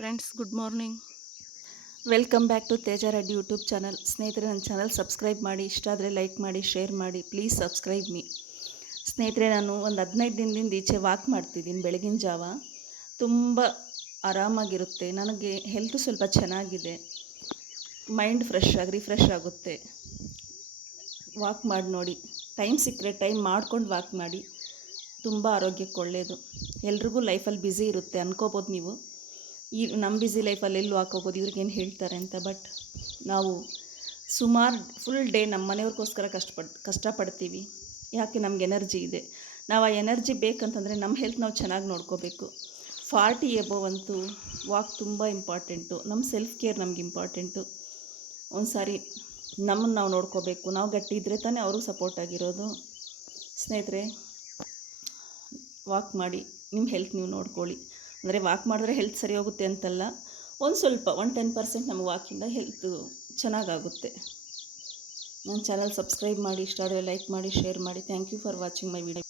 Friends, good morning. Welcome back to Teja Reddy YouTube channel. ಸ್ನೇಹಿತರೆ, ನನ್ನ channel subscribe ಮಾಡಿ, ಇಷ್ಟ ಆದರೆ ಲೈಕ್ ಮಾಡಿ, ಶೇರ್ ಮಾಡಿ. Please subscribe me. ಸ್ನೇಹಿತರೆ, ನಾನು ಒಂದು 15 ದಿನದಿಂದ ಈಚೆ ವಾಕ್ ಮಾಡ್ತಿದ್ದೀನಿ ಬೆಳಗಿನ ಜಾವ. ತುಂಬ ಆರಾಮಾಗಿರುತ್ತೆ. ನನಗೆ ಹೆಲ್ತು ಸ್ವಲ್ಪ ಚೆನ್ನಾಗಿದೆ. ಮೈಂಡ್ ರಿಫ್ರೆಶ್ ಆಗುತ್ತೆ. ವಾಕ್ ಮಾಡಿ ನೋಡಿ. ಟೈಮ್ ಸಿಕ್ಕರೆ ಟೈಮ್ ಮಾಡ್ಕೊಂಡು ವಾಕ್ ಮಾಡಿ. ತುಂಬ ಆರೋಗ್ಯಕ್ಕೆ ಒಳ್ಳೆಯದು. ಎಲ್ರಿಗೂ ಲೈಫಲ್ಲಿ ಬ್ಯುಸಿ ಇರುತ್ತೆ ಅನ್ಕೋಬೋದು ನೀವು. ನಮ್ಮ ಬ್ಯುಸಿ ಲೈಫಲ್ಲಿ ಎಲ್ಲಿ ವಾಕ್ ಹೋಗೋದು, ಇವ್ರಿಗೇನು ಹೇಳ್ತಾರೆ ಅಂತ. ಬಟ್ ನಾವು ಸುಮಾರು ಫುಲ್ ಡೇ ನಮ್ಮ ಮನೆಯವ್ರಿಗೋಸ್ಕರ ಕಷ್ಟಪಡ್ತೀವಿ. ಯಾಕೆ? ನಮ್ಗೆ ಎನರ್ಜಿ ಇದೆ. ನಾವು ಆ ಎನರ್ಜಿ ಬೇಕಂತಂದರೆ ನಮ್ಮ ಹೆಲ್ತ್ ನಾವು ಚೆನ್ನಾಗಿ ನೋಡ್ಕೋಬೇಕು. 40 ಎಬೋವ್ ಅಂತೂ ವಾಕ್ ತುಂಬ ಇಂಪಾರ್ಟೆಂಟು. ನಮ್ಮ ಸೆಲ್ಫ್ ಕೇರ್ ನಮ್ಗೆ ಇಂಪಾರ್ಟೆಂಟು. ಒಂದು ಸಾರಿ ನಮ್ಮನ್ನು ನಾವು ನೋಡ್ಕೋಬೇಕು. ನಾವು ಗಟ್ಟಿ ಇದ್ದರೆ ತಾನೇ ಅವ್ರಿಗೆ ಸಪೋರ್ಟ್ ಆಗಿರೋದು. ಸ್ನೇಹಿತರೆ, ವಾಕ್ ಮಾಡಿ, ನಿಮ್ಮ ಹೆಲ್ತ್ ನೀವು ನೋಡ್ಕೊಳ್ಳಿ. ಅಂದರೆ ವಾಕ್ ಮಾಡಿದ್ರೆ ಹೆಲ್ತ್ ಸರಿ ಹೋಗುತ್ತೆ ಅಂತಲ್ಲ, ಒಂದು 10% ನಮಗೆ ವಾಕಿಂದ ಹೆಲ್ತು ಚೆನ್ನಾಗಾಗುತ್ತೆ. ನನ್ನ ಚಾನಲ್ ಸಬ್ಸ್ಕ್ರೈಬ್ ಮಾಡಿ, ಇಷ್ಟ ಆದರೆ ಲೈಕ್ ಮಾಡಿ, ಶೇರ್ ಮಾಡಿ. Thank you for watching my video.